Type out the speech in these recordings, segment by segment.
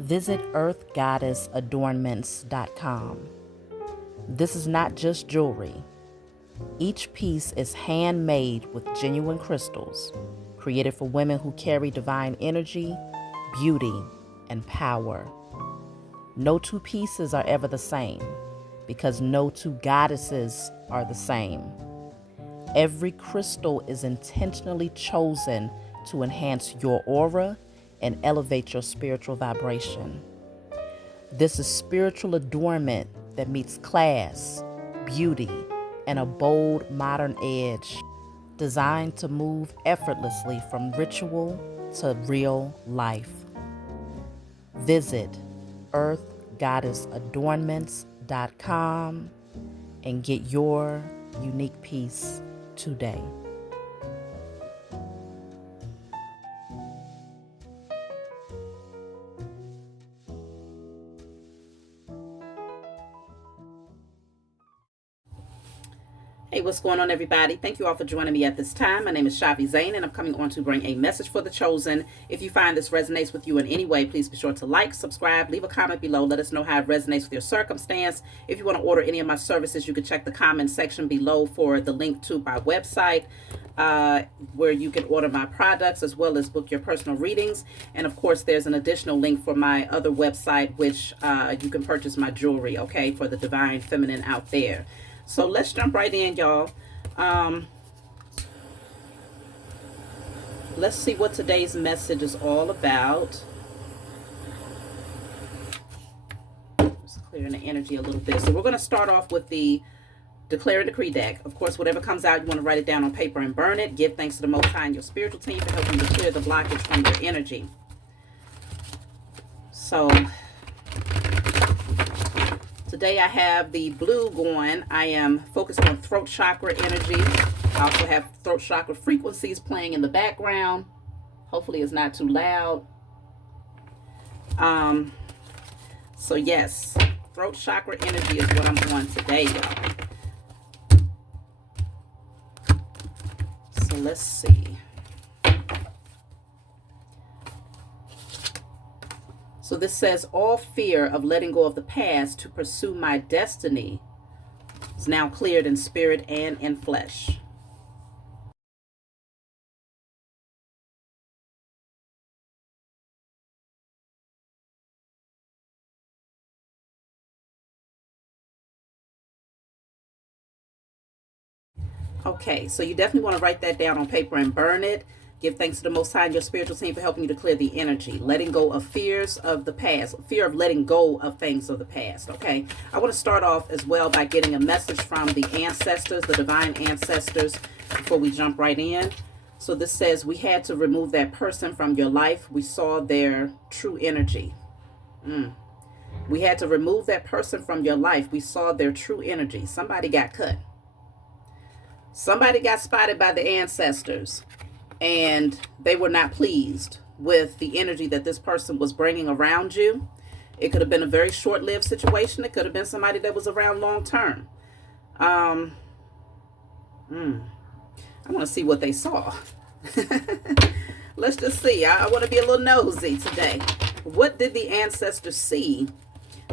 visit earthgoddessadornments.com. This is not just jewelry. Each piece is handmade with genuine crystals, created for women who carry divine energy, beauty, and power. No two pieces are ever the same, because no two goddesses are the same. Every crystal is intentionally chosen to enhance your aura and elevate your spiritual vibration. This is spiritual adornment that meets class, beauty, and a bold modern edge, designed to move effortlessly from ritual to real life. Visit earthgoddessadornments.com and get your unique piece today. Hey, what's going on, everybody? Thank you all for joining me at this time. My name is Shavi Zane, and I'm coming on to bring a message for the chosen. If you find this resonates with you in any way, please be sure to like, subscribe, leave a comment below. Let us know how it resonates with your circumstance. If you want to order any of my services, you can check the comment section below for the link to my website, where you can order my products as well as book your personal readings. And of course, there's an additional link for my other website, which you can purchase my jewelry, okay, for the divine feminine out there. So let's jump right in, y'all. Let's see what today's message is all about. Just clearing the energy a little bit. So we're going to start off with the Declare and Decree deck. Of course, whatever comes out, you want to write it down on paper and burn it. Give thanks to the Most High and your spiritual team for helping to clear the blockage from your energy. So today I have the blue going. I am focused on throat chakra energy. I also have throat chakra frequencies playing in the background. Hopefully it's not too loud. So yes, throat chakra energy is what I'm on today, y'all. So let's see. So this says, all fear of letting go of the past to pursue my destiny is now cleared in spirit and in flesh. Okay, so you definitely want to write that down on paper and burn it. Give thanks to the Most High and your spiritual team for helping you to clear the energy. Letting go of fears of the past. Fear of letting go of things of the past, okay? I want to start off as well by getting a message from the ancestors, the divine ancestors, before we jump right in. So this says, we had to remove that person from your life. We saw their true energy. We had to remove that person from your life. We saw their true energy. Somebody got cut. Somebody got spotted by the ancestors, and they were not pleased with the energy that this person was bringing around you. It could have been a very short-lived situation. It could have been somebody that was around long-term. I want to see what they saw. Let's just see. I want to be a little nosy today. What did the ancestors see?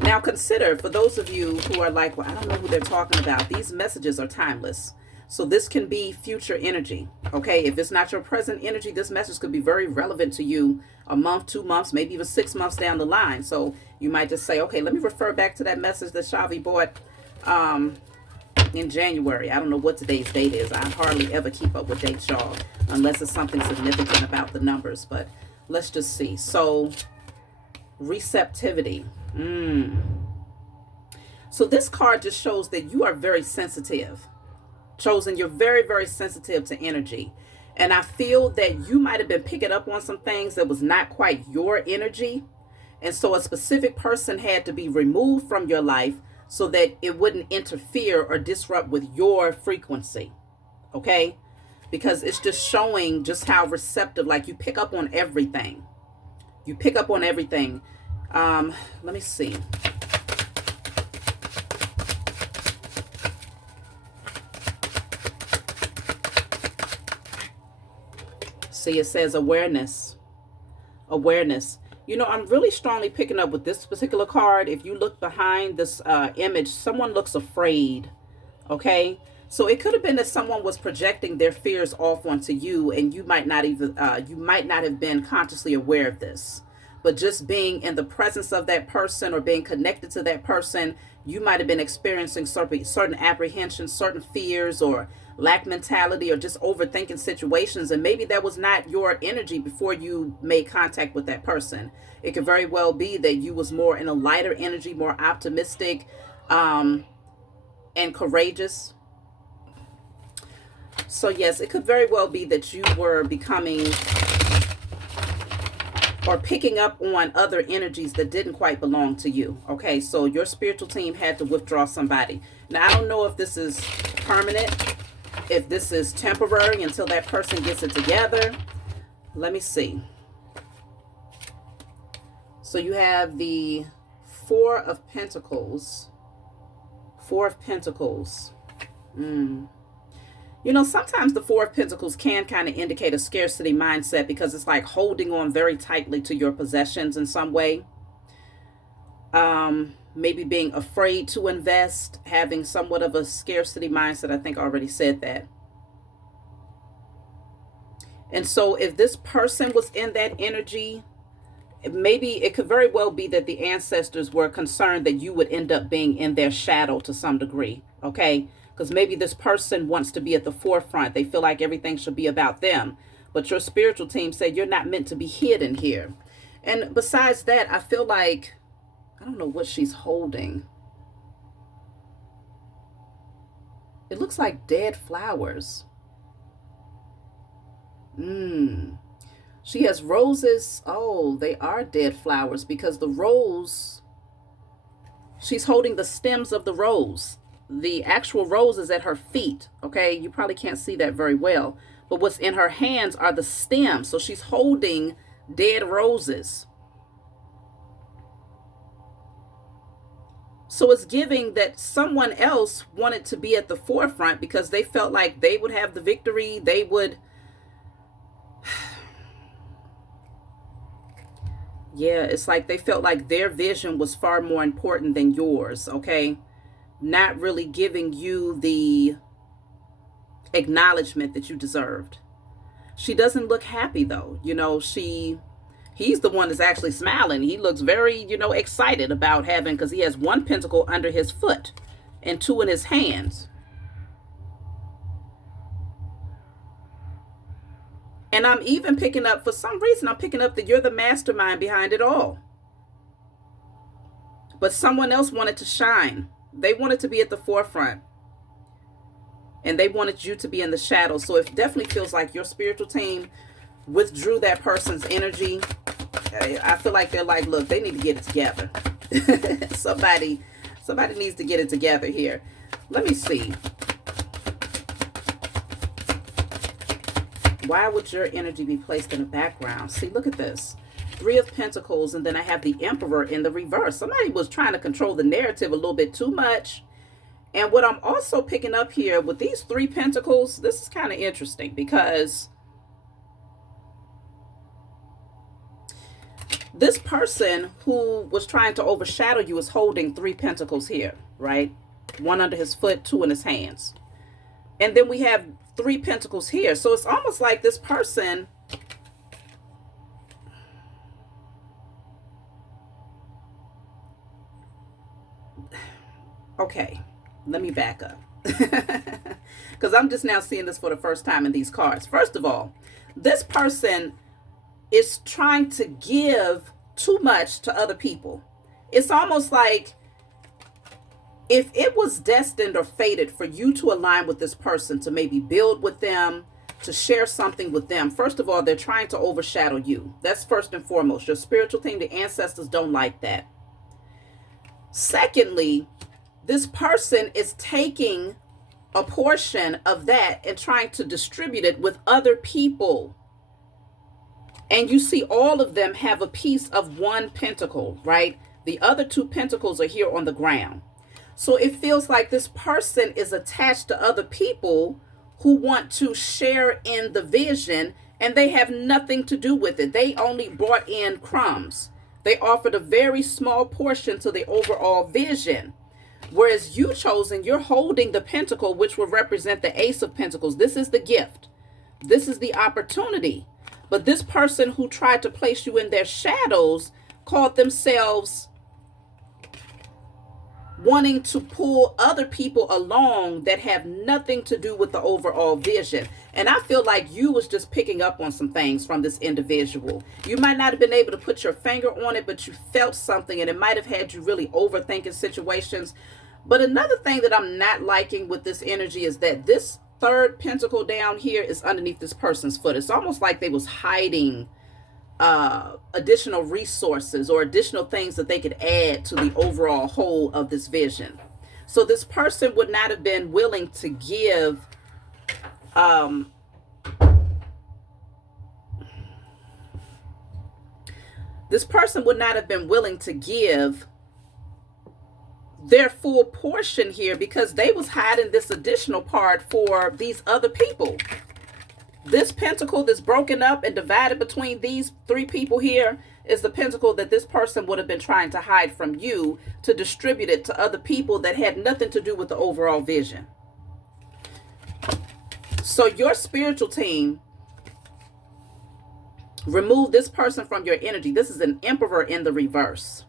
Now consider, for those of you who are like, well, I don't know who they're talking about. These messages are timeless. So this can be future energy, okay? If it's not your present energy, this message could be very relevant to you a month, 2 months, maybe even 6 months down the line. So you might just say, okay, let me refer back to that message that Shavi bought in January. I don't know what today's date is. I hardly ever keep up with dates, y'all, unless it's something significant about the numbers. But let's just see. So receptivity. So this card just shows that you are very sensitive. Chosen, you're very, very sensitive to energy. And I feel that you might have been picking up on some things that was not quite your energy. And so a specific person had to be removed from your life so that it wouldn't interfere or disrupt with your frequency. Okay? Because it's just showing just how receptive, like you pick up on everything. You pick up on everything. Let me see. See, it says awareness. Awareness. You know, I'm really strongly picking up with this particular card. If you look behind this image, someone looks afraid. Okay. So it could have been that someone was projecting their fears off onto you, and you might not even, you might not have been consciously aware of this. But just being in the presence of that person or being connected to that person, you might have been experiencing certain apprehensions, certain fears, or lack mentality, or just overthinking situations. And maybe that was not your energy before you made contact with that person. It could very well be that you was more in a lighter energy, more optimistic, and courageous. So yes, it could very well be that you were becoming or picking up on other energies that didn't quite belong to you. Okay, so your spiritual team had to withdraw somebody. Now, I don't know if this is permanent, if this is temporary until that person gets it together. Let me see. So you have the Four of Pentacles. Four of Pentacles. You know, sometimes the Four of Pentacles can kind of indicate a scarcity mindset, because it's like holding on very tightly to your possessions in some way. Maybe being afraid to invest, having somewhat of a scarcity mindset. I think I already said that. And so if this person was in that energy, maybe it could very well be that the ancestors were concerned that you would end up being in their shadow to some degree. Okay. Because maybe this person wants to be at the forefront. They feel like everything should be about them. But your spiritual team said you're not meant to be hidden here. And besides that, I feel like, I don't know what she's holding. It looks like dead flowers. She has roses. Oh, they are dead flowers, because the rose, she's holding the stems of the rose. The actual rose is at her feet. Okay, you probably can't see that very well, but what's in her hands are the stems. So she's holding dead roses. So it's giving that someone else wanted to be at the forefront because they felt like they would have the victory. They would, yeah, it's like they felt like their vision was far more important than yours. Okay. Not really giving you the acknowledgement that you deserved. She doesn't look happy though. You know, he's the one that's actually smiling. He looks very, excited about having, because he has one pentacle under his foot and two in his hands. And I'm even picking up, for some reason, I'm picking up that you're the mastermind behind it all. But someone else wanted to shine. They wanted to be at the forefront, and they wanted you to be in the shadows. So it definitely feels like your spiritual team withdrew that person's energy. I feel like they're like, look, they need to get it together. Somebody needs to get it together here. Let me see. Why would your energy be placed in the background? See, look at this. Three of Pentacles, and then I have the Emperor in the reverse. Somebody was trying to control the narrative a little bit too much. And what I'm also picking up here with these three Pentacles, this is kind of interesting, because this person who was trying to overshadow you is holding three Pentacles here, right? One under his foot, two in his hands. And then we have three Pentacles here. So it's almost like this person, okay, let me back up, because I'm just now seeing this for the first time in these cards. First of all, this person is trying to give too much to other people. It's almost like if it was destined or fated for you to align with this person, to maybe build with them, to share something with them, first of all, they're trying to overshadow you. That's first and foremost. Your spiritual team, the ancestors, don't like that. Secondly, this person is taking a portion of that and trying to distribute it with other people. And you see all of them have a piece of one pentacle, right? The other two pentacles are here on the ground. So it feels like this person is attached to other people who want to share in the vision, and they have nothing to do with it. They only brought in crumbs. They offered a very small portion to the overall vision. Whereas you, chosen, you're holding the pentacle, which will represent the Ace of Pentacles. This is the gift. This is the opportunity. But this person who tried to place you in their shadows called themselves wanting to pull other people along that have nothing to do with the overall vision. And I feel like you was just picking up on some things from this individual. You might not have been able to put your finger on it, but you felt something, and it might have had you really overthinking situations. But another thing that I'm not liking with this energy is that this third pentacle down here is underneath this person's foot. It's almost like they was hiding additional resources or additional things that they could add to the overall whole of this vision. So this person would not have been willing to give their full portion here, because they was hiding this additional part for these other people. This pentacle that's broken up and divided between these three people here is the pentacle that this person would have been trying to hide from you to distribute it to other people that had nothing to do with the overall vision. So your spiritual team, remove this person from your energy. This is an Emperor in the reverse.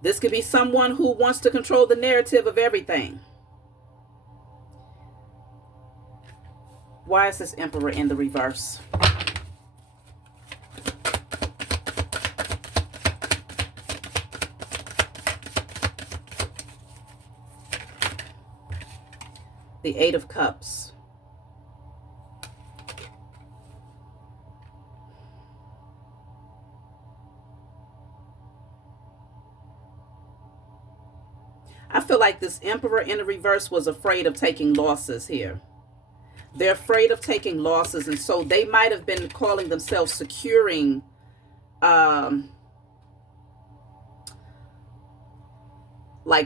This could be someone who wants to control the narrative of everything. Why is this Emperor in the reverse? The Eight of Cups. I feel like this Emperor in the reverse was afraid of taking losses here. They're afraid of taking losses, and so they might have been calling themselves securing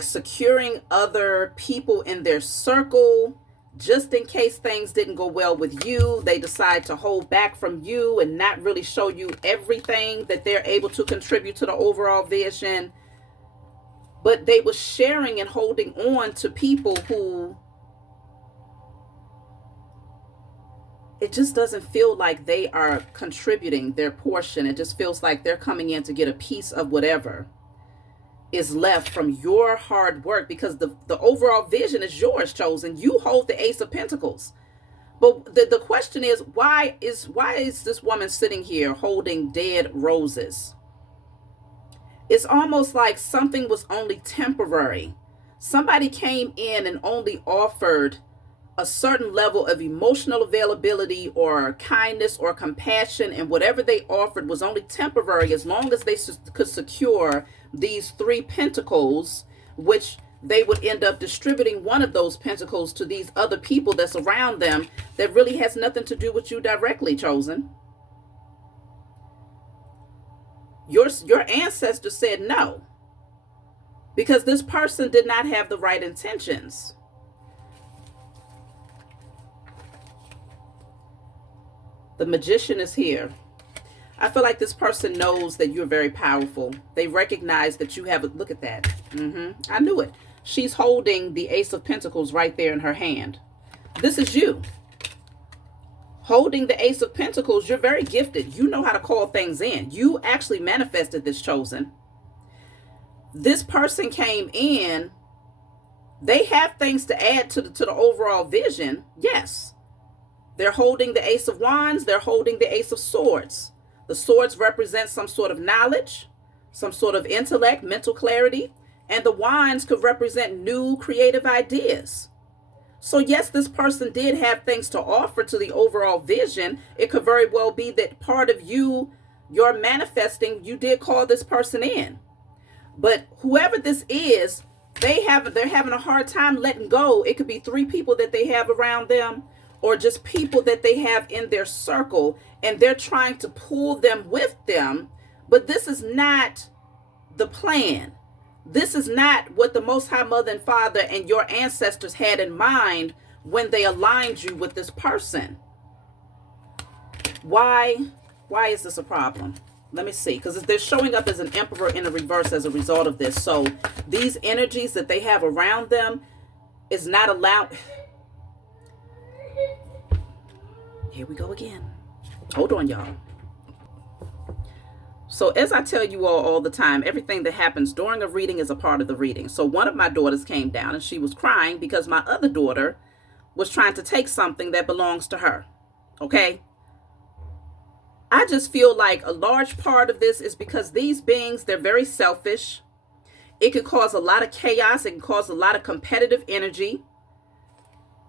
securing other people in their circle, just in case things didn't go well with you. They decide to hold back from you and not really show you everything that they're able to contribute to the overall vision. But they were sharing and holding on to people who, it just doesn't feel like they are contributing their portion. It just feels like they're coming in to get a piece of whatever is left from your hard work, because the overall vision is yours, chosen. You hold the Ace of Pentacles. But the question is, why is this woman sitting here holding dead roses? It's almost like something was only temporary. Somebody came in and only offered a certain level of emotional availability or kindness or compassion, and whatever they offered was only temporary, as long as they could secure these three pentacles, which they would end up distributing one of those pentacles to these other people that's around them that really has nothing to do with you directly, chosen. Your ancestors said no, because this person did not have the right intentions. The Magician is here. I feel like this person knows that you're very powerful. They recognize that you have a, look at that. I knew it. She's holding the Ace of Pentacles right there in her hand. This is you. Holding the Ace of Pentacles, you're very gifted. You know how to call things in. You actually manifested this, chosen. This person came in. They have things to add to the overall vision. Yes. They're holding the Ace of Wands. They're holding the Ace of Swords. The swords represent some sort of knowledge, some sort of intellect, mental clarity. And the wands could represent new creative ideas. So yes, this person did have things to offer to the overall vision. It could very well be that part of your manifesting, you did call this person in. But whoever this is, they're having a hard time letting go. It could be three people that they have around them, or just people that they have in their circle, and they're trying to pull them with them. But this is not the plan. This is not what the Most High Mother and Father and your ancestors had in mind when they aligned you with this person. Why is this a problem? Let me see, because they're showing up as an emperor in the reverse as a result of this. So these energies that they have around them is not allowed. Here we go again. Hold on, y'all. So as I tell you all the time, everything that happens during a reading is a part of the reading. So one of my daughters came down and she was crying because my other daughter was trying to take something that belongs to her. Okay? I just feel like a large part of this is because these beings, they're very selfish. It could cause a lot of chaos. It can cause a lot of competitive energy.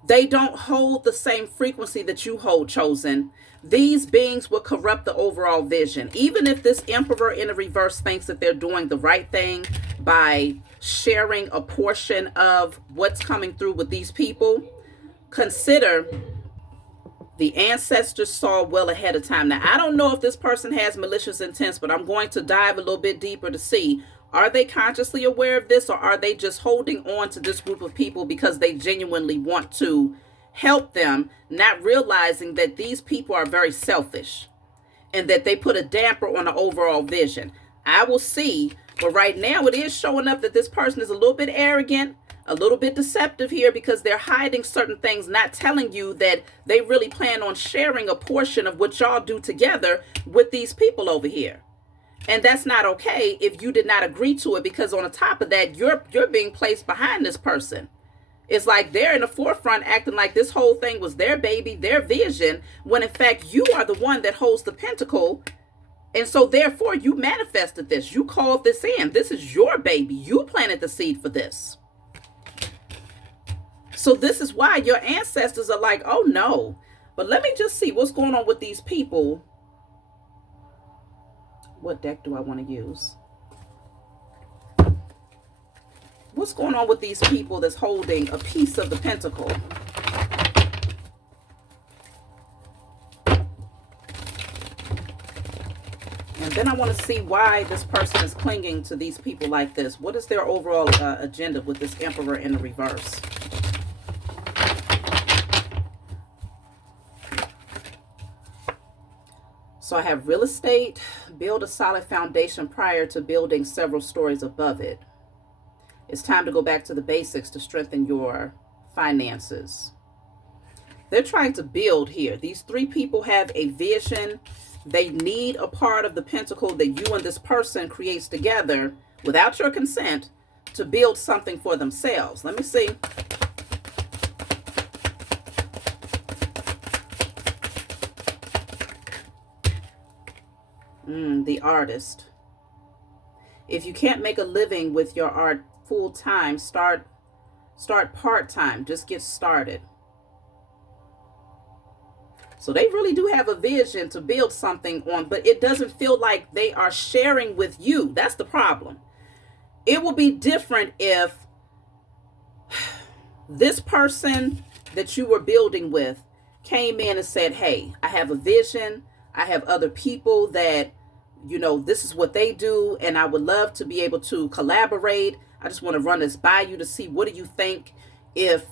They don't hold the same frequency that you hold, chosen. These beings will corrupt the overall vision. Even if this emperor in the reverse thinks that they're doing the right thing by sharing a portion of what's coming through with these people, consider the ancestors saw well ahead of time. Now, I don't know if this person has malicious intents, but I'm going to dive a little bit deeper to see, are they consciously aware of this, or are they just holding on to this group of people because they genuinely want to help them, not realizing that these people are very selfish and that they put a damper on the overall vision. I will see, but right now it is showing up that this person is a little bit arrogant, a little bit deceptive here, because they're hiding certain things, not telling you that they really plan on sharing a portion of what y'all do together with these people over here. And that's not okay if you did not agree to it, because on the top of that, you're being placed behind this person. It's like they're in the forefront acting like this whole thing was their baby, their vision, when in fact you are the one that holds the pentacle. And so therefore you manifested this. You called this in. This is your baby. You planted the seed for this. So this is why your ancestors are like, oh no. But let me just see what's going on with these people. What deck do I want to use? What's going on with these people that's holding a piece of the pentacle? And then I want to see why this person is clinging to these people like this. What is their overall agenda with this emperor in the reverse? So I have real estate, build a solid foundation prior to building several stories above it. It's time to go back to the basics to strengthen your finances. They're trying to build here. These three people have a vision. They need a part of the pentacle that you and this person creates together without your consent to build something for themselves. Let me see. The artist. If you can't make a living with your art full time, start part time. Just get started. So they really do have a vision to build something on, but it doesn't feel like they are sharing with you. That's the problem. It will be different if this person that you were building with came in and said, hey, I have a vision. I have other people that, you know, this is what they do, and I would love to be able to collaborate. I just want to run this by you to see, what do you think if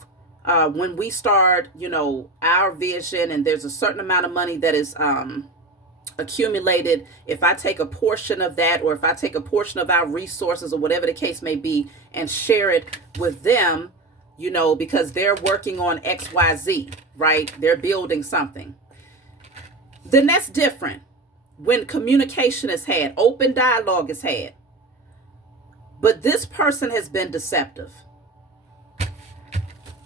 when we start, you know, our vision, and there's a certain amount of money that is accumulated, if I take a portion of that, or if I take a portion of our resources, or whatever the case may be, and share it with them, you know, because they're working on XYZ, right? They're building something. Then that's different. When communication is had, open dialogue is had. But this person has been deceptive.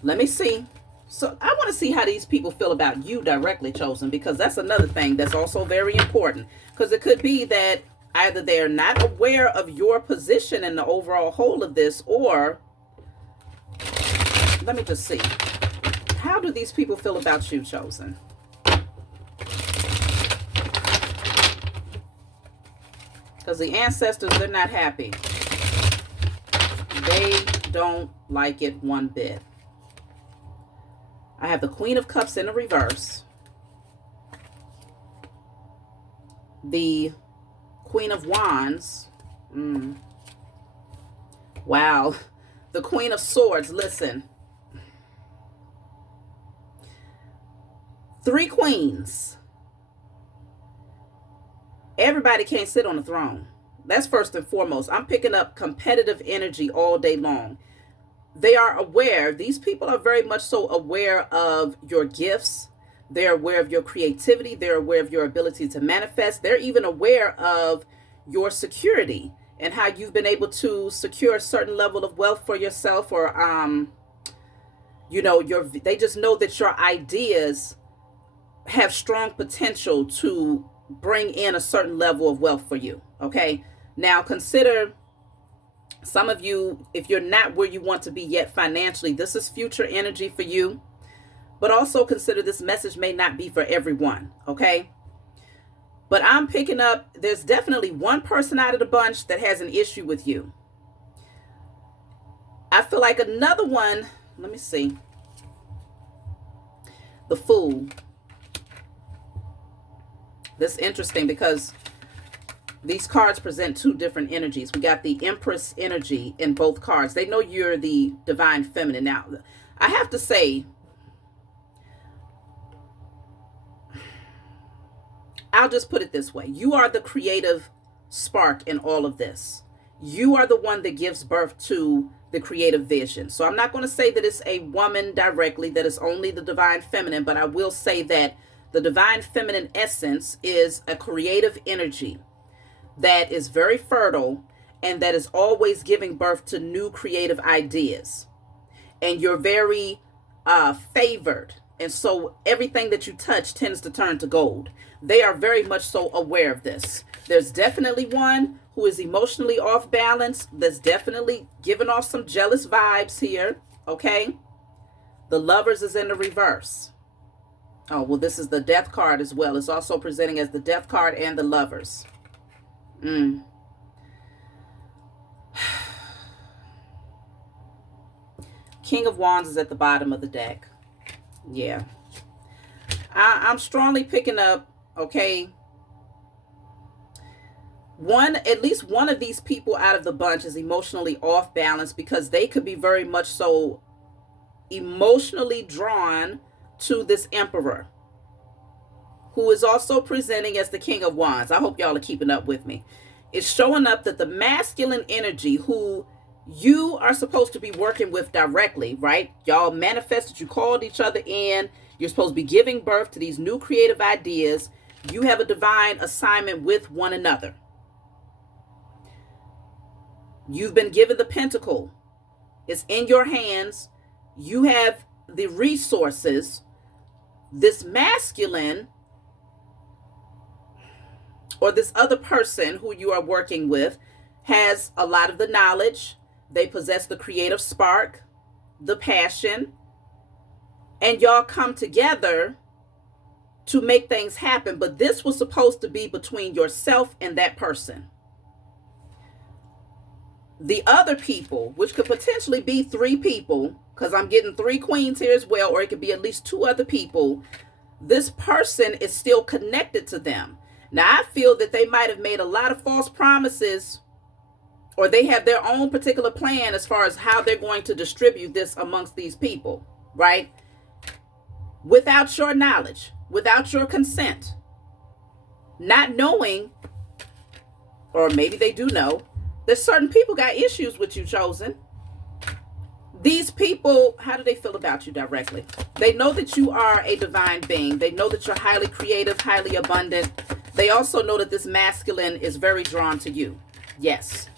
Let me see. So I want to see how these people feel about you directly, chosen, because that's another thing that's also very important. Because it could be that either they're not aware of your position in the overall whole of this, or let me just see. How do these people feel about you, chosen? Because the ancestors, they're not happy. They don't like it one bit. I have the Queen of Cups in the reverse. The Queen of Wands. Wow. The Queen of Swords. Listen. 3 queens. Everybody can't sit on the throne. That's first and foremost. I'm picking up competitive energy all day long. They are aware. These people are very much so aware of your gifts. They're aware of your creativity. They're aware of your ability to manifest. They're even aware of your security and how you've been able to secure a certain level of wealth for yourself, or they just know that your ideas have strong potential to bring in a certain level of wealth for you. Okay. Now consider, some of you, if you're not where you want to be yet financially, this is future energy for you. But also consider this message may not be for everyone. Okay. But I'm picking up, there's definitely one person out of the bunch that has an issue with you. I feel like another one, let me see. The Fool. This is interesting because these cards present two different energies. We got the Empress energy in both cards. They know you're the divine feminine. Now, I have to say, I'll just put it this way. You are the creative spark in all of this. You are the one that gives birth to the creative vision. So I'm not going to say that it's a woman directly, that it's only the divine feminine, but I will say that the divine feminine essence is a creative energy that is very fertile and that is always giving birth to new creative ideas. And you're very favored. And so everything that you touch tends to turn to gold. They are very much so aware of this. There's definitely one who is emotionally off balance. That's definitely giving off some jealous vibes here. Okay. The Lovers is in the reverse. Oh, well, this is the Death card as well. It's also presenting as the Death card and the Lovers. King of Wands is at the bottom of the deck. Yeah. I'm strongly picking up, okay, at least one of these people out of the bunch is emotionally off balance, because they could be very much so emotionally drawn to this Emperor, who is also presenting as the King of Wands. I hope y'all are keeping up with me. It's showing up that the masculine energy, who you are supposed to be working with directly, right? Y'all manifested, you called each other in. You're supposed to be giving birth to these new creative ideas. You have a divine assignment with one another. You've been given the Pentacle. It's in your hands. You have the resources. This masculine, or this other person who you are working with, has a lot of the knowledge. They possess the creative spark, the passion, and y'all come together to make things happen. But this was supposed to be between yourself and that person. The other people, which could potentially be three people, because I'm getting three queens here as well, or it could be at least two other people, this person is still connected to them. Now, I feel that they might have made a lot of false promises, or they have their own particular plan as far as how they're going to distribute this amongst these people, right? Without your knowledge, without your consent, not knowing, or maybe they do know, that certain people got issues with you, Chosen. These people, how do they feel about you directly? They know that you are a divine being. They know that you're highly creative, highly abundant. They also know that this masculine is very drawn to you. Yes,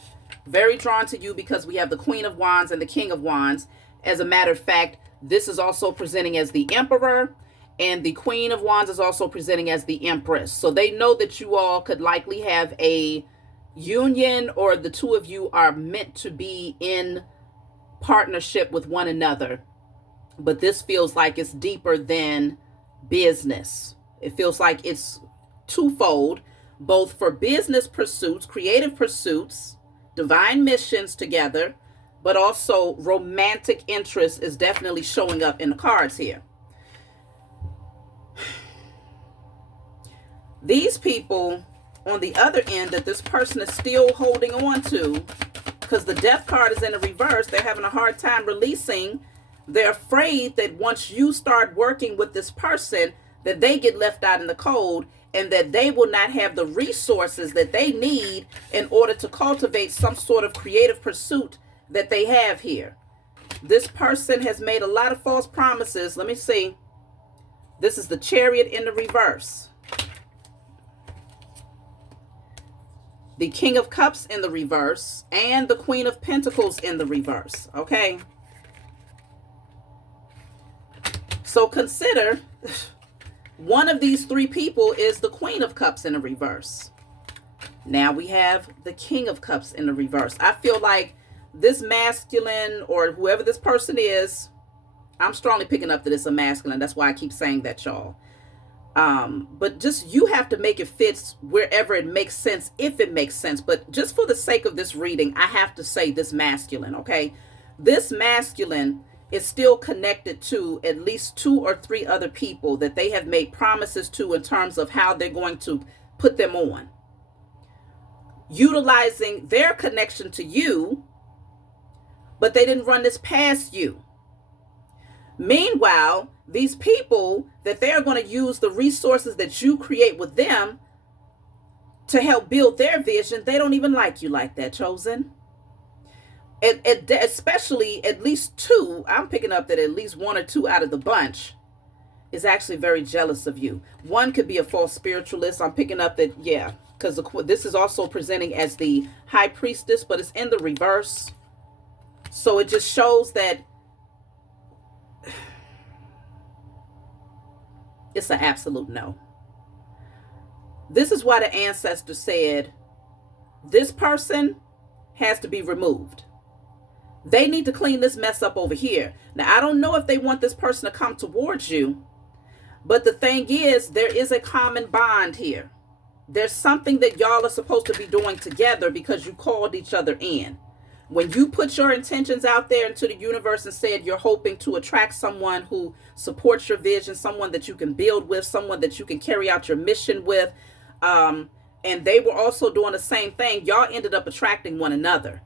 very drawn to you, because we have the Queen of Wands and the King of Wands. As a matter of fact, this is also presenting as the Emperor, and the Queen of Wands is also presenting as the Empress. So they know that you all could likely have a union, or the two of you are meant to be in partnership with one another. But this feels like it's deeper than business. It feels like it's twofold, both for business pursuits, creative pursuits, divine missions together, but also romantic interest is definitely showing up in the cards here. These people on the other end that this person is still holding on to, because the Death card is in the reverse, they're having a hard time releasing. They're afraid that once you start working with this person, that they get left out in the cold, and that they will not have the resources that they need in order to cultivate some sort of creative pursuit that they have here. This person has made a lot of false promises. Let me see. This is the Chariot in the reverse. The King of Cups in the reverse, and the Queen of Pentacles in the reverse. Okay. So consider one of these three people is the Queen of Cups in the reverse. Now we have the King of Cups in the reverse. I feel like this masculine, or whoever this person is, I'm strongly picking up that it's a masculine. That's why I keep saying that, y'all. But just, you have to make it fit wherever it makes sense, if it makes sense. But just for the sake of this reading, I have to say this masculine, okay? This masculine is still connected to at least 2 or 3 other people that they have made promises to in terms of how they're going to put them on. Utilizing their connection to you, but they didn't run this past you. Meanwhile, these people that they're going to use the resources that you create with them to help build their vision, they don't even like you like that, Chosen. Especially at least 2, I'm picking up that at least 1 or 2 out of the bunch is actually very jealous of you. One could be a false spiritualist. I'm picking up that, yeah, because this is also presenting as the High Priestess, but it's in the reverse. So it just shows that it's an absolute no. This is why the ancestor said this person has to be removed. They need to clean this mess up over here. Now, I don't know if they want this person to come towards you, but the thing is, there is a common bond here. There's something that y'all are supposed to be doing together because you called each other in. When you put your intentions out there into the universe and said you're hoping to attract someone who supports your vision, someone that you can build with, someone that you can carry out your mission with, and they were also doing the same thing, y'all ended up attracting one another.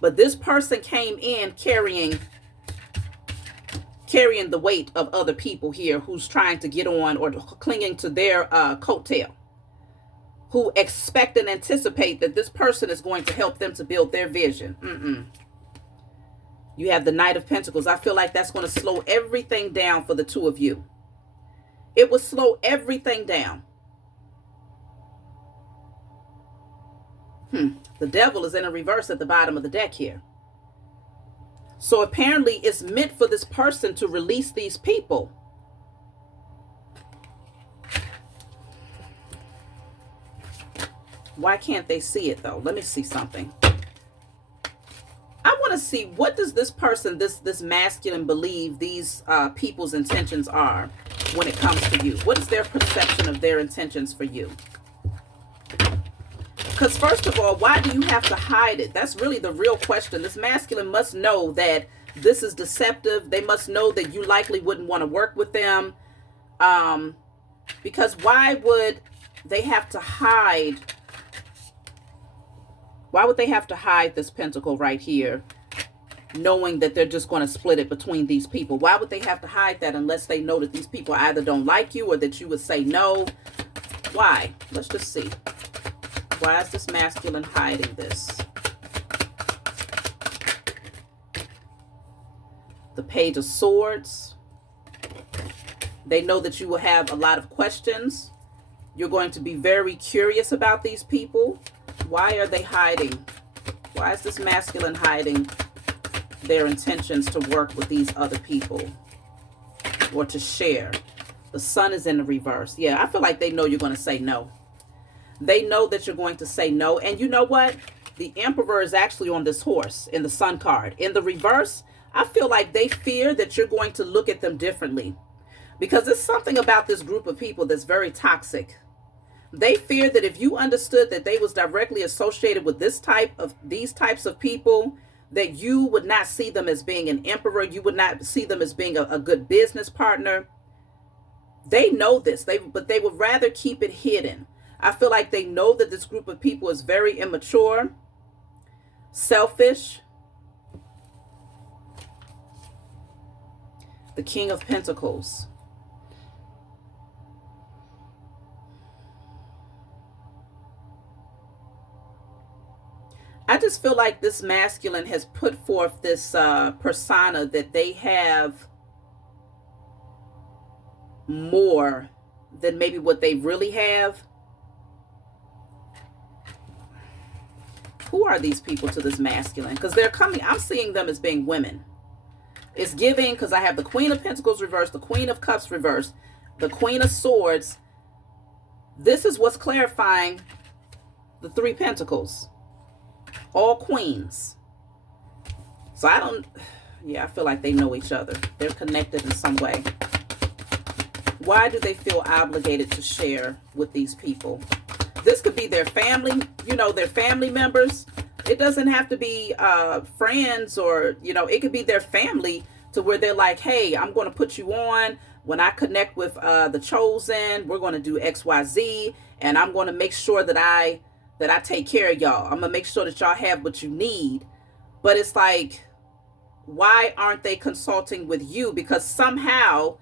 But this person came in carrying the weight of other people here who's trying to get on or clinging to their coattail, who expect and anticipate that this person is going to help them to build their vision. You have the Knight of Pentacles. I feel like that's going to slow everything down for the 2 of you. It will slow everything down. The Devil is in a reverse at the bottom of the deck here. So apparently it's meant for this person to release these people. Why can't they see it though? Let me see something. I want to see, what does this person, this masculine, believe these people's intentions are when it comes to you? What is their perception of their intentions for you? Because first of all, why do you have to hide it? That's really the real question. This masculine must know that this is deceptive. They must know that you likely wouldn't want to work with them. Because why would they have to hide? Why would they have to hide this pentacle right here, knowing that they're just going to split it between these people? Why would they have to hide that unless they know that these people either don't like you or that you would say no? Why? Let's just see. Why is this masculine hiding this? The Page of Swords. They know that you will have a lot of questions. You're going to be very curious about these people. Why are they hiding? Why is this masculine hiding their intentions to work with these other people or to share? The Sun is in the reverse. Yeah, I feel like they know you're going to say no. They know that you're going to say no. And you know what? The Emperor is actually on this horse in the Sun card. In the reverse, I feel like they fear that you're going to look at them differently. Because there's something about this group of people that's very toxic. They fear that if you understood that they was directly associated with these types of people, that you would not see them as being an emperor. You would not see them as being a good business partner. They know this, but they would rather keep it hidden. I feel like they know that this group of people is very immature, selfish. The King of Pentacles. I just feel like this masculine has put forth this persona that they have more than maybe what they really have. Who are these people to this masculine? Because they're coming, I'm seeing them as being women. It's giving, because I have the Queen of Pentacles reversed, the Queen of Cups reversed, the Queen of Swords. This is what's clarifying the Three Pentacles. All queens. So I feel like they know each other. They're connected in some way. Why do they feel obligated to share with these people? This could be their family, their family members. It doesn't have to be friends or, it could be their family to where they're like, hey, I'm going to put you on. When I connect with the chosen, we're going to do X, Y, Z. And I'm going to make sure that I take care of y'all. I'm going to make sure that y'all have what you need. But it's like, why aren't they consulting with you? Because somehow,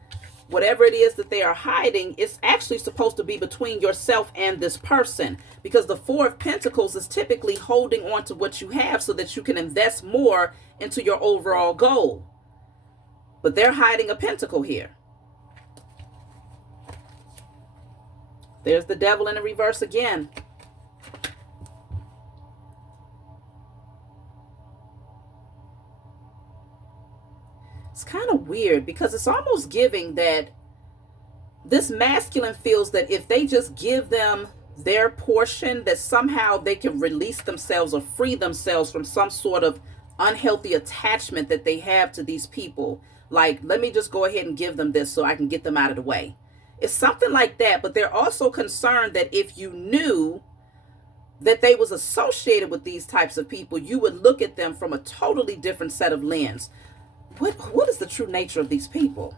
whatever it is that they are hiding, it's actually supposed to be between yourself and this person. Because the Four of Pentacles is typically holding on to what you have so that you can invest more into your overall goal. But they're hiding a pentacle here. There's the Devil in the reverse again. It's kind of weird because it's almost giving that this masculine feels that if they just give them their portion, that somehow they can release themselves or free themselves from some sort of unhealthy attachment that they have to these people. Like, let me just go ahead and give them this so I can get them out of the way. It's something like that, but they're also concerned that if you knew that they was associated with these types of people, you would look at them from a totally different set of lens. What is the true nature of these people?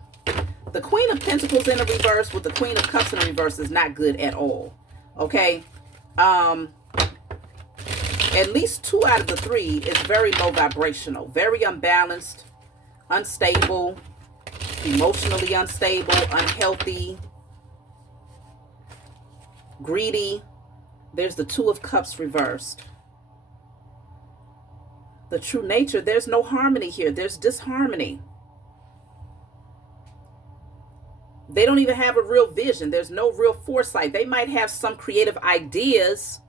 The Queen of Pentacles in the reverse with the Queen of Cups in the reverse is not good at all. Okay? At least 2 out of the 3 is very low vibrational, very unbalanced, unstable, emotionally unstable, unhealthy, greedy. There's the Two of Cups reversed. The true nature, there's no harmony here. There's disharmony. They don't even have a real vision. There's no real foresight. They might have some creative ideas.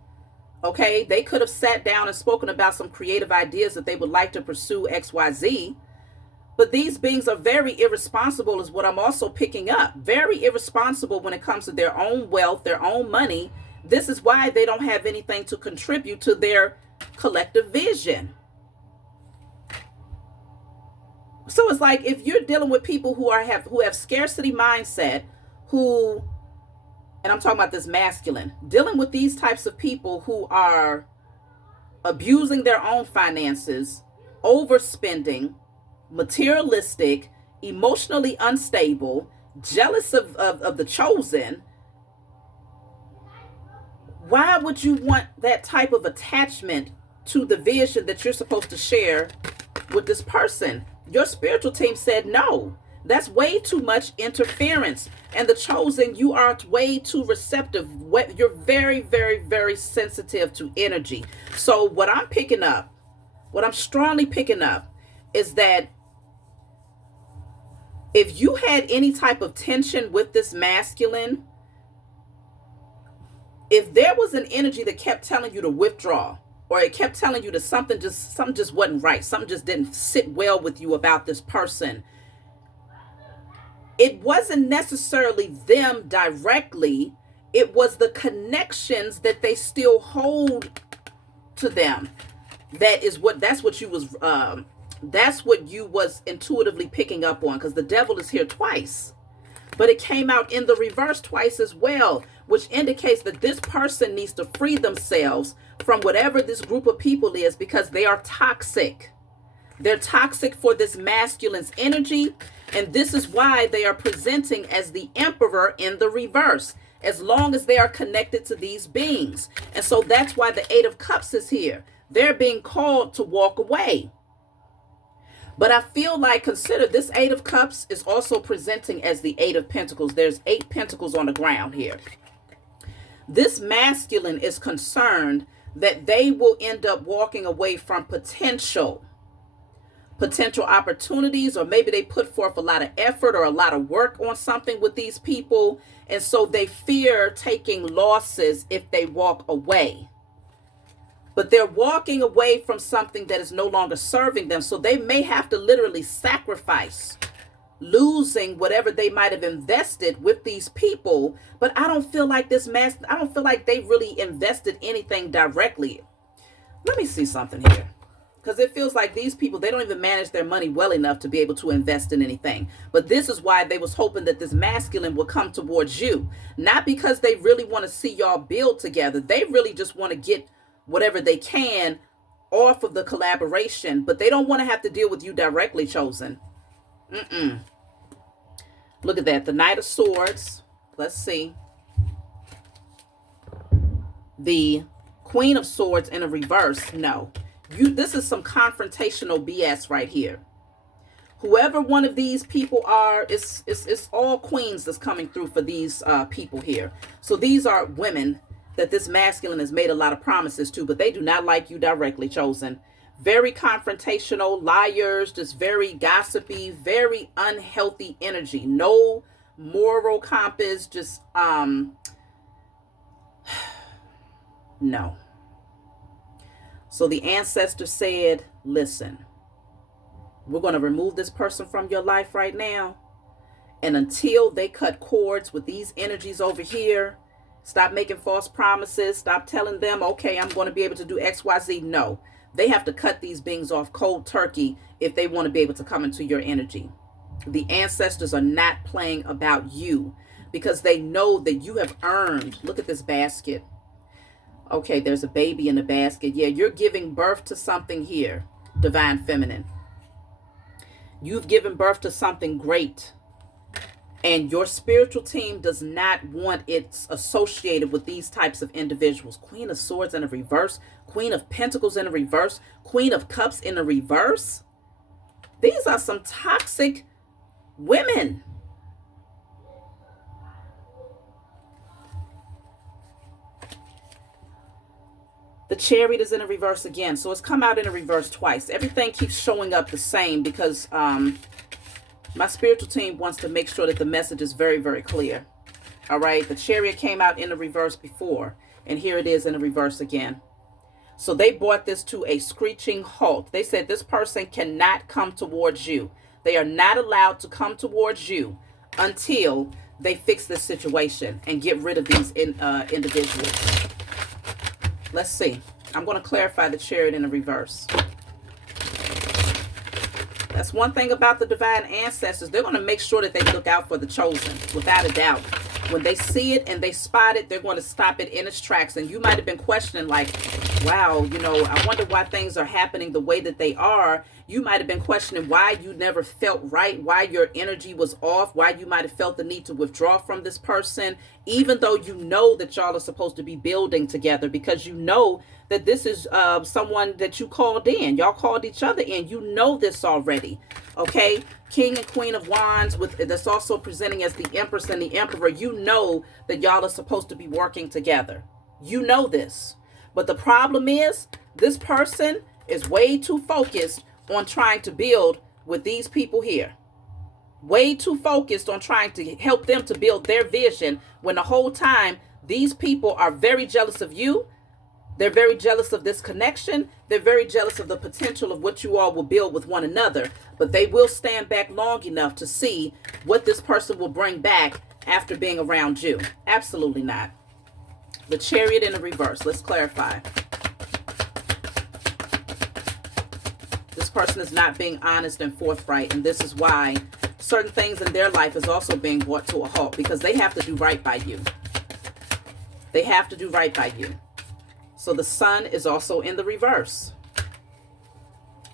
Okay, they could have sat down and spoken about some creative ideas that they would like to pursue XYZ. But these beings are very irresponsible is what I'm also picking up. Very irresponsible when it comes to their own wealth, their own money. This is why they don't have anything to contribute to their collective vision. So it's like if you're dealing with people who have scarcity mindset, and I'm talking about this masculine, dealing with these types of people who are abusing their own finances, overspending, materialistic, emotionally unstable, jealous of the chosen, why would you want that type of attachment to the vision that you're supposed to share with this person? Your spiritual team said no. That's way too much interference. And the chosen, you are way too receptive. You're very, very, very sensitive to energy. So what I'm strongly picking up is that if you had any type of tension with this masculine, if there was an energy that kept telling you to withdraw, or it kept telling you that something just wasn't right, something just didn't sit well with you about this person, it wasn't necessarily them directly, it was the connections that they still hold to them. That's what you was intuitively picking up on, because the Devil is here twice. But it came out in the reverse twice as well, which indicates that this person needs to free themselves from whatever this group of people is, because they are toxic. They're toxic for this masculine's energy, and this is why they are presenting as the Emperor in the reverse, as long as they are connected to these beings. And so that's why the Eight of Cups is here. They're being called to walk away. But I feel like, consider this Eight of Cups is also presenting as the Eight of Pentacles. There's 8 pentacles on the ground here. This masculine is concerned that they will end up walking away from potential opportunities, or maybe they put forth a lot of effort or a lot of work on something with these people, and so they fear taking losses if they walk away. But they're walking away from something that is no longer serving them, so they may have to literally sacrifice losing whatever they might have invested with these people. But I don't feel like I don't feel like they really invested anything directly. Let me see something here. Because it feels like these people, they don't even manage their money well enough to be able to invest in anything. But this is why they was hoping that this masculine will come towards you. Not because they really want to see y'all build together. They really just want to get whatever they can off of the collaboration. But they don't want to have to deal with you directly, chosen. Look at that. The Knight of Swords. Let's see. The Queen of Swords in a reverse. No. This is some confrontational BS right here. Whoever one of these people are, it's all queens that's coming through for these people here. So these are women that this masculine has made a lot of promises to, but they do not like you directly, chosen. Very confrontational, liars, just very gossipy, very unhealthy energy. No moral compass, just no. So the ancestor said, listen, we're going to remove this person from your life right now. And until they cut cords with these energies over here, stop making false promises, stop telling them, okay, I'm going to be able to do X, Y, Z. No, they have to cut these beings off cold turkey if they want to be able to come into your energy. The ancestors are not playing about you because they know that you have earned. Look at this basket. Okay, there's a baby in the basket. Yeah, you're giving birth to something here, divine feminine. You've given birth to something great. And your spiritual team does not want it associated with these types of individuals. Queen of Swords in a reverse. Queen of Pentacles in a reverse. Queen of Cups in a reverse. These are some toxic women. The Chariot is in a reverse again. So it's come out in a reverse twice. Everything keeps showing up the same because my spiritual team wants to make sure that the message is very, very clear. All right. The Chariot came out in the reverse before, and here it is in the reverse again. So they brought this to a screeching halt. They said this person cannot come towards you. They are not allowed to come towards you until they fix this situation and get rid of these individuals. Let's see. I'm going to clarify the Chariot in the reverse. That's one thing about the divine ancestors. They're going to make sure that they look out for the chosen, without a doubt. When they see it and they spot it, they're going to stop it in its tracks. And you might have been questioning like, wow, you know, I wonder why things are happening the way that they are. You might have been questioning why you never felt right, why your energy was off, why you might have felt the need to withdraw from this person, even though you know that y'all are supposed to be building together, because you know that this is someone that you called in. Y'all called each other in. You know this already. Okay, King and Queen of Wands, with that's also presenting as the Empress and the Emperor. You know that y'all are supposed to be working together. You know this. But the problem is, this person is way too focused on trying to build with these people here. Way too focused on trying to help them to build their vision, when the whole time these people are very jealous of you. They're very jealous of this connection. They're very jealous of the potential of what you all will build with one another. But they will stand back long enough to see what this person will bring back after being around you. Absolutely not. The Chariot in the reverse. Let's clarify. This person is not being honest and forthright. And this is why certain things in their life is also being brought to a halt, because they have to do right by you. They have to do right by you. So the Sun is also in the reverse.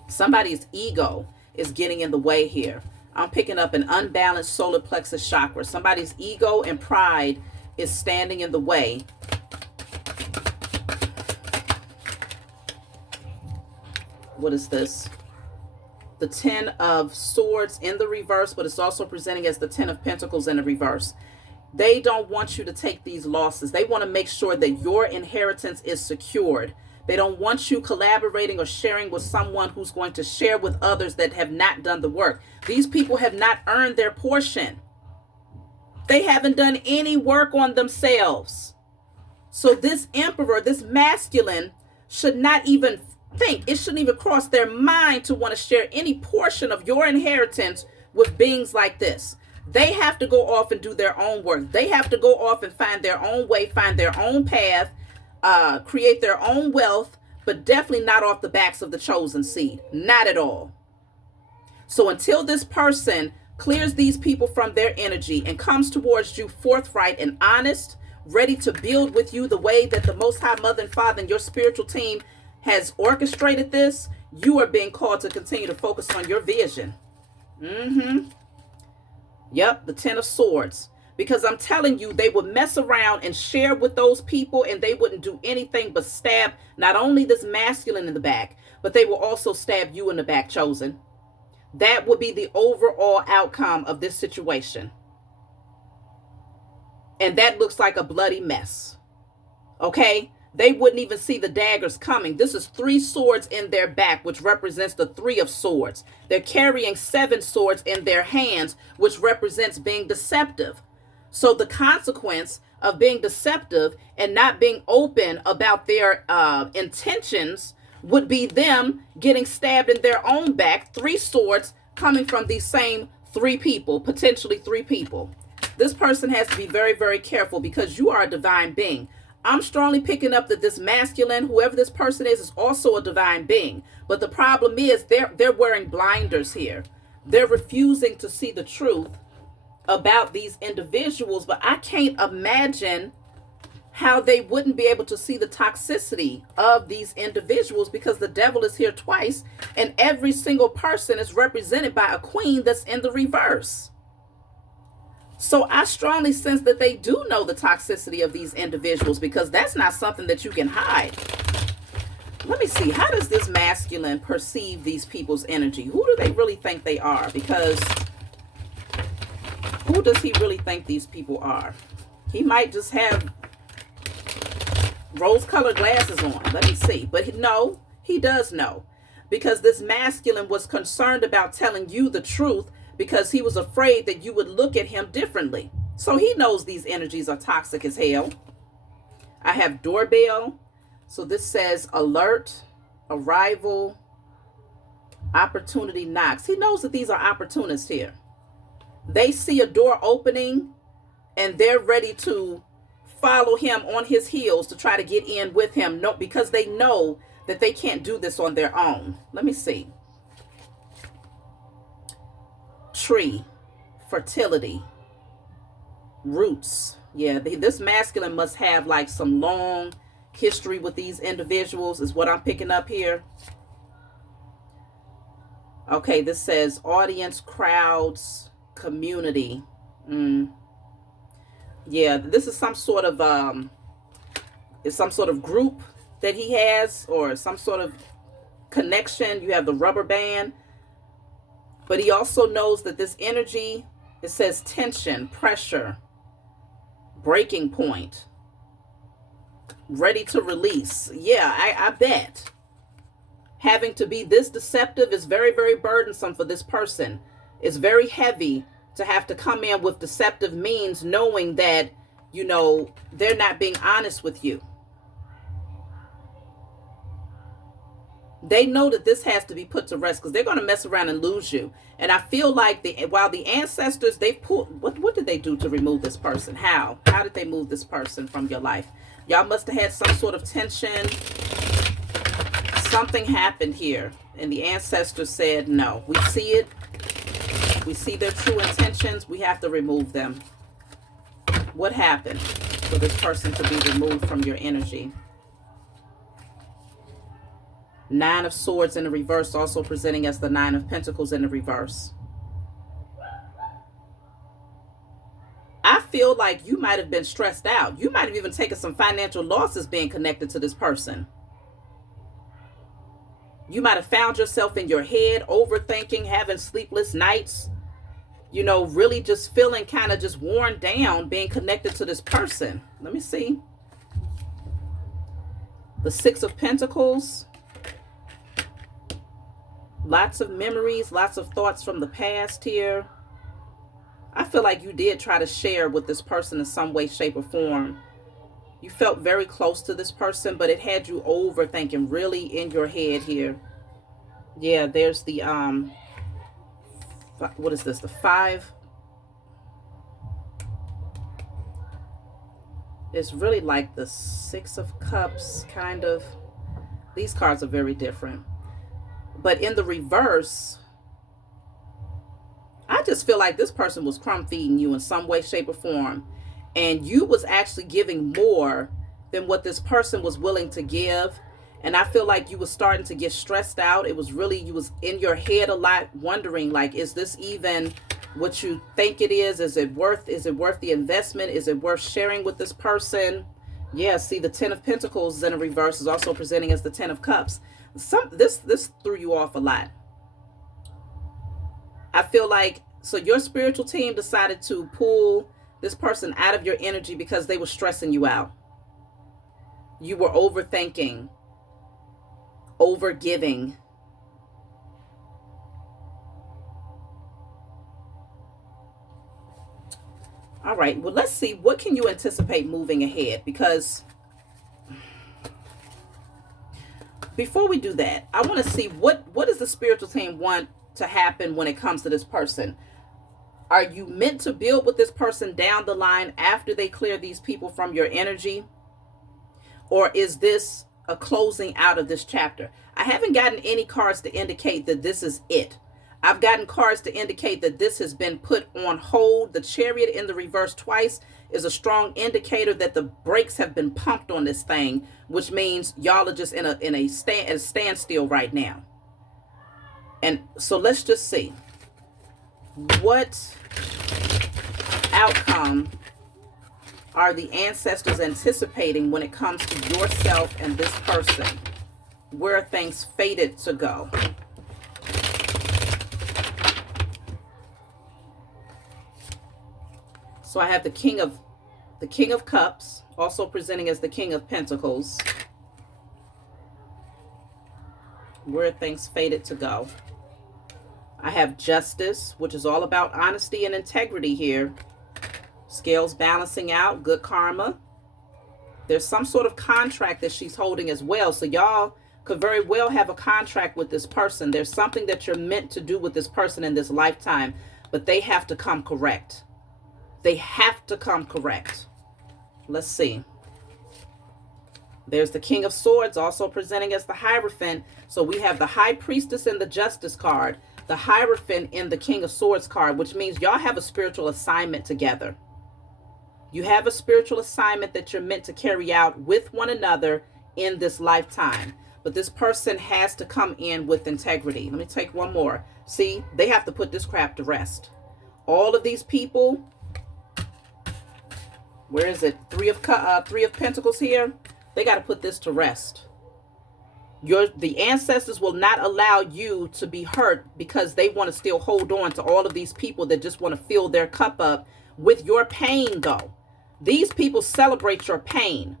Somebody's ego is getting in the way here. I'm picking up an unbalanced solar plexus chakra. Somebody's ego and pride is standing in the way. What is this? The Ten of Swords in the reverse, but it's also presenting as the Ten of Pentacles in the reverse. They don't want you to take these losses. They want to make sure that your inheritance is secured. They don't want you collaborating or sharing with someone who's going to share with others that have not done the work. These people have not earned their portion. They haven't done any work on themselves. So this emperor, this masculine, should not even think, it shouldn't even cross their mind to want to share any portion of your inheritance with beings like this. They have to go off and do their own work. They have to go off and find their own way, find their own path, create their own wealth, but definitely not off the backs of the chosen seed. Not at all. So until this person clears these people from their energy and comes towards you forthright and honest, ready to build with you the way that the Most High Mother and Father and your spiritual team has orchestrated this, you are being called to continue to focus on your vision. Yep, the Ten of Swords. Because I'm telling you, they would mess around and share with those people, and they wouldn't do anything but stab not only this masculine in the back, but they will also stab you in the back, chosen. That would be the overall outcome of this situation. And that looks like a bloody mess. Okay? They wouldn't even see the daggers coming. This is 3 swords in their back, which represents the 3 of swords. They're carrying 7 swords in their hands, which represents being deceptive. So the consequence of being deceptive and not being open about their intentions would be them getting stabbed in their own back. 3 swords coming from these same 3 people, potentially 3 people. This person has to be very, very careful because you are a divine being. I'm strongly picking up that this masculine, whoever this person is also a divine being. But the problem is they're wearing blinders here. They're refusing to see the truth about these individuals. But I can't imagine how they wouldn't be able to see the toxicity of these individuals, because the devil is here twice and every single person is represented by a queen that's in the reverse. So I strongly sense that they do know the toxicity of these individuals, because that's not something that you can hide. Let me see. How does this masculine perceive these people's energy? Who do they really think they are? Because who does he really think these people are? He might just have rose-colored glasses on. Let me see. But no, he does know. Because this masculine was concerned about telling you the truth, because he was afraid that you would look at him differently. So he knows these energies are toxic as hell. I have doorbell. So this says alert, arrival, opportunity knocks. He knows that these are opportunists here. They see a door opening and they're ready to follow him on his heels to try to get in with him. No, because they know that they can't do this on their own. Let me see. Tree, fertility, roots. Yeah, this masculine must have like some long history with these individuals is what I'm picking up here. Okay, this says audience, crowds, community. Yeah, this is some sort of group that he has, or some sort of connection. You have the rubber band. But he also knows that this energy, it says tension, pressure, breaking point, ready to release. Yeah, I bet. Having to be this deceptive is very, very burdensome for this person. It's very heavy to have to come in with deceptive means, knowing that, you know, they're not being honest with you. They know that this has to be put to rest, because they're going to mess around and lose you. And I feel like while the ancestors, they pulled, what did they do to remove this person? How did they move this person from your life? Y'all must have had some sort of tension. Something happened here. And the ancestors said, no, we see it. We see their true intentions. We have to remove them. What happened for this person to be removed from your energy? 9 of Swords in the reverse, also presenting as the 9 of Pentacles in the reverse. I feel like you might have been stressed out. You might have even taken some financial losses being connected to this person. You might have found yourself in your head, overthinking, having sleepless nights. You know, really just feeling kind of just worn down being connected to this person. Let me see. The Six of Pentacles. Lots of memories, lots of thoughts from the past here. I feel like you did try to share with this person in some way, shape, or form. You felt very close to this person, but it had you overthinking, really in your head here. Yeah, there's the, what is this? The 5. It's really like the 6 of Cups, kind of. These cards are very different. But in the reverse, I just feel like this person was crumb feeding you in some way, shape, or form. And you was actually giving more than what this person was willing to give. And I feel like you was starting to get stressed out. It was really, you was in your head a lot wondering, like, is this even what you think it is? Is it worth the investment? Is it worth sharing with this person? Yeah, see, the 10 of Pentacles in a reverse is also presenting as the 10 of Cups. This threw you off a lot. I feel like, so your spiritual team decided to pull this person out of your energy because they were stressing you out. You were overthinking, overgiving. All right, well, let's see. What can you anticipate moving ahead? Because before we do that, I want to see what does the spiritual team want to happen when it comes to this person. Are you meant to build with this person down the line after they clear these people from your energy? Or is this a closing out of this chapter? I haven't gotten any cards to indicate that this is it. I've gotten cards to indicate that this has been put on hold. The Chariot in the reverse twice is a strong indicator that the brakes have been pumped on this thing, which means y'all are just at a standstill right now. And so let's just see. What outcome are the ancestors anticipating when it comes to yourself and this person? Where are things fated to go? So I have the King of Cups, also presenting as the King of Pentacles. Where are things fated to go? I have Justice, which is all about honesty and integrity here. Scales balancing out, good karma. There's some sort of contract that she's holding as well. So y'all could very well have a contract with this person. There's something that you're meant to do with this person in this lifetime, but they have to come correct. They have to come correct. Let's see. There's the King of Swords, also presenting as the Hierophant. So we have the High Priestess in the Justice card, the Hierophant in the King of Swords card, which means y'all have a spiritual assignment together. You have a spiritual assignment that you're meant to carry out with one another in this lifetime. But this person has to come in with integrity. Let me take one more. See, they have to put this crap to rest. All of these people, where is it? Three of Pentacles here. They got to put this to rest. The ancestors will not allow you to be hurt because they want to still hold on to all of these people that just want to fill their cup up with your pain, though. These people celebrate your pain.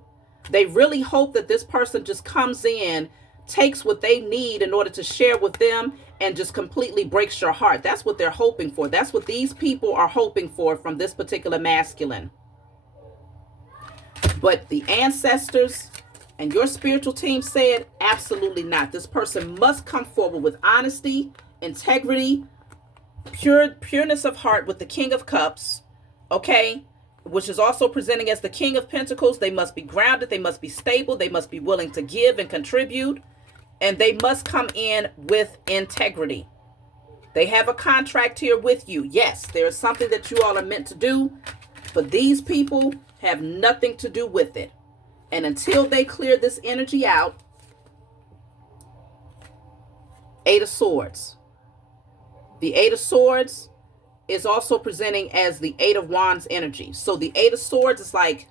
They really hope that this person just comes in, takes what they need in order to share with them, and just completely breaks your heart. That's what they're hoping for. That's what these people are hoping for from this particular masculine. But the ancestors and your spiritual team said, absolutely not. This person must come forward with honesty, integrity, pureness of heart with the King of Cups, okay? Which is also presenting as the King of Pentacles. They must be grounded. They must be stable. They must be willing to give and contribute. And they must come in with integrity. They have a contract here with you. Yes, there is something that you all are meant to do. But these people have nothing to do with it. And until they clear this energy out, 8 of Swords. The 8 of Swords is also presenting as the 8 of Wands energy. So the 8 of Swords is like,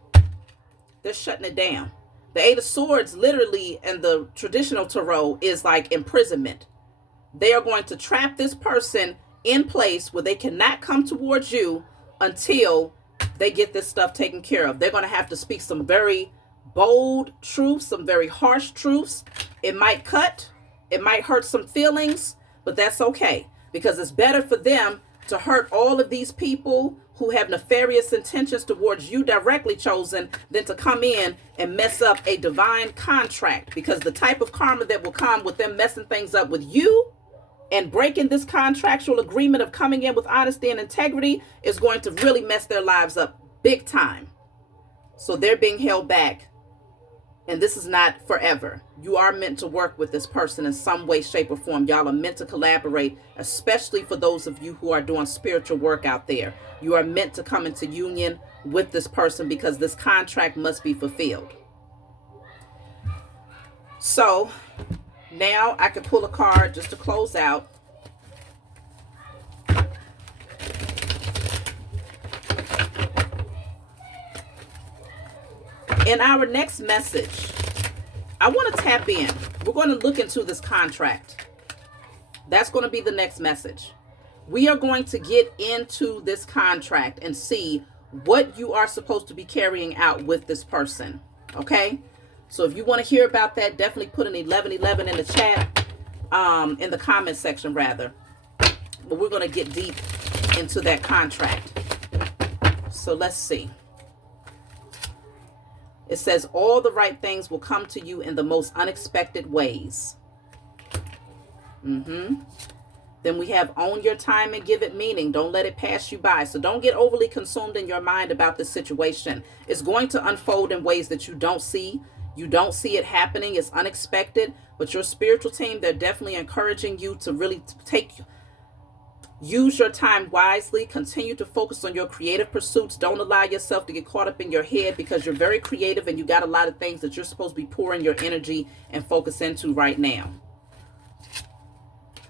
they're shutting it down. The 8 of Swords literally in the traditional tarot is like imprisonment. They are going to trap this person in place where they cannot come towards you until they get this stuff taken care of. They're going to have to speak some very bold truths, some very harsh truths. It might cut, it might hurt some feelings, but that's okay, because it's better for them to hurt all of these people who have nefarious intentions towards you directly, chosen, than to come in and mess up a divine contract. Because the type of karma that will come with them messing things up with you and breaking this contractual agreement of coming in with honesty and integrity is going to really mess their lives up big time. So they're being held back. And this is not forever. You are meant to work with this person in some way, shape, or form. Y'all are meant to collaborate, especially for those of you who are doing spiritual work out there. You are meant to come into union with this person because this contract must be fulfilled. So now I can pull a card just to close out. In our next message, I want to tap in. We're going to look into this contract. That's going to be the next message. We are going to get into this contract and see what you are supposed to be carrying out with this person. Okay? So if you want to hear about that, definitely put an 1111 in the chat, in the comment section rather. But we're going to get deep into that contract. So let's see. It says, all the right things will come to you in the most unexpected ways. Then we have own your time and give it meaning. Don't let it pass you by. So don't get overly consumed in your mind about this situation. It's going to unfold in ways that you don't see. You don't see it happening. It's unexpected. But your spiritual team, they're definitely encouraging you to really use your time wisely. Continue to focus on your creative pursuits. Don't allow yourself to get caught up in your head, because you're very creative and you got a lot of things that you're supposed to be pouring your energy and focus into right now.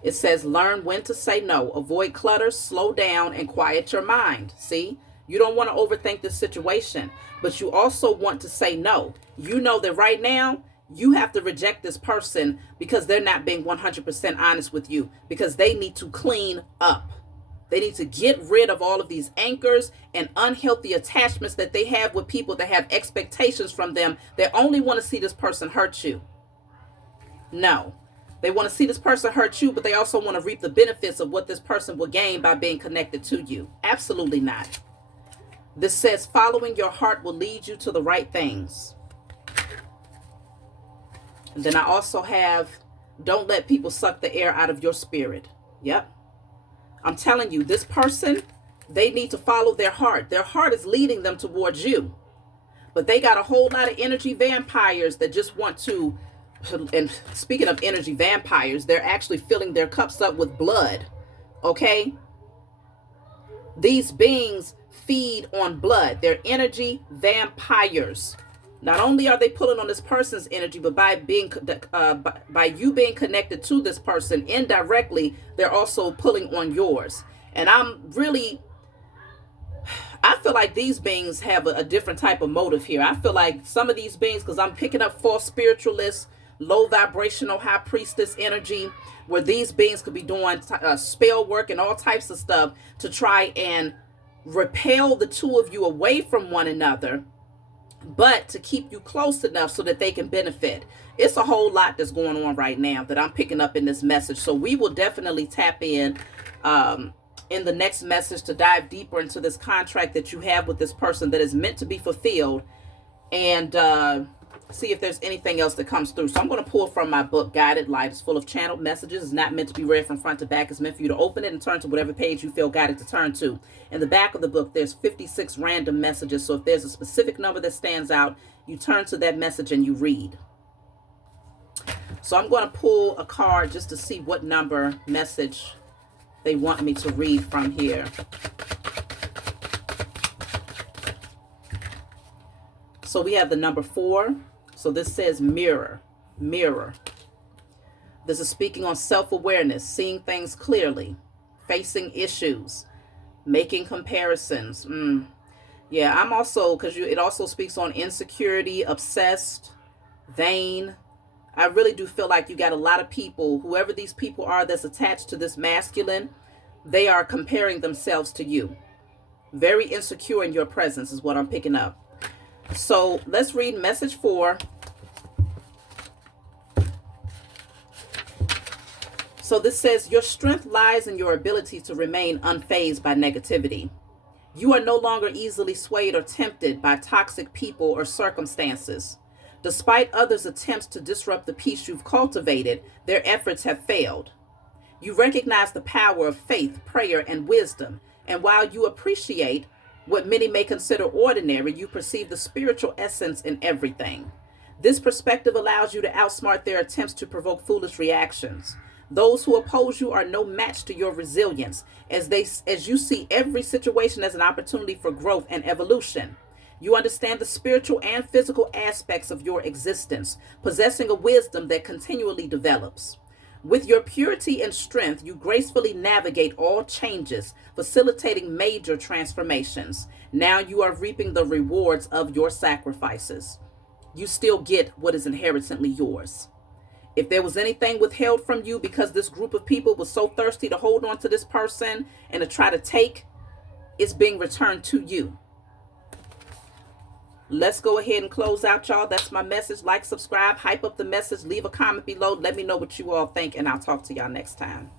It says, learn when to say no. Avoid clutter, slow down, and quiet your mind. See, you don't want to overthink this situation, but you also want to say no. You know that right now, you have to reject this person because they're not being 100% honest with you, because they need to clean up. They need to get rid of all of these anchors and unhealthy attachments that they have with people that have expectations from them. They only want to see this person hurt you. No, they want to see this person hurt you, but they also want to reap the benefits of what this person will gain by being connected to you. Absolutely not. This says following your heart will lead you to the right things. And then I also have, don't let people suck the air out of your spirit. Yep. I'm telling you, this person, they need to follow their heart. Their heart is leading them towards you. But they got a whole lot of energy vampires that just want to, and speaking of energy vampires, they're actually filling their cups up with blood. Okay? These beings feed on blood. They're energy vampires. Not only are they pulling on this person's energy, but by you being connected to this person indirectly, they're also pulling on yours. And I feel like these beings have a different type of motive here. I feel like some of these beings, because I'm picking up false spiritualists, low vibrational high priestess energy, where these beings could be doing spell work and all types of stuff to try and repel the two of you away from one another, but to keep you close enough so that they can benefit. It's a whole lot that's going on right now that I'm picking up in this message. So we will definitely tap in the next message to dive deeper into this contract that you have with this person that is meant to be fulfilled, and see if there's anything else that comes through. So I'm going to pull from my book, Guided Light. It's full of channeled messages. It's not meant to be read from front to back. It's meant for you to open it and turn to whatever page you feel guided to turn to. In the back of the book, there's 56 random messages. So if there's a specific number that stands out, you turn to that message and you read. So I'm going to pull a card just to see what number message they want me to read from here. So we have the number 4. So this says mirror, mirror. This is speaking on self-awareness, seeing things clearly, facing issues, making comparisons. Yeah, I'm also, because it also speaks on insecurity, obsessed, vain. I really do feel like you got a lot of people, whoever these people are that's attached to this masculine, they are comparing themselves to you. Very insecure in your presence is what I'm picking up. So let's read message 4. So this says, your strength lies in your ability to remain unfazed by negativity. You are no longer easily swayed or tempted by toxic people or circumstances. Despite others' attempts to disrupt the peace you've cultivated, their efforts have failed. You recognize the power of faith, prayer, and wisdom, and while you appreciate what many may consider ordinary, you perceive the spiritual essence in everything. This perspective allows you to outsmart their attempts to provoke foolish reactions. Those who oppose you are no match to your resilience, as you see every situation as an opportunity for growth and evolution. You understand the spiritual and physical aspects of your existence, possessing a wisdom that continually develops. With your purity and strength, you gracefully navigate all changes, facilitating major transformations. Now you are reaping the rewards of your sacrifices. You still get what is inherently yours. If there was anything withheld from you because this group of people was so thirsty to hold on to this person and to try to take, it's being returned to you. Let's go ahead and close out, y'all. That's my message. Like, subscribe, hype up the message, leave a comment below. Let me know what you all think, and I'll talk to y'all next time.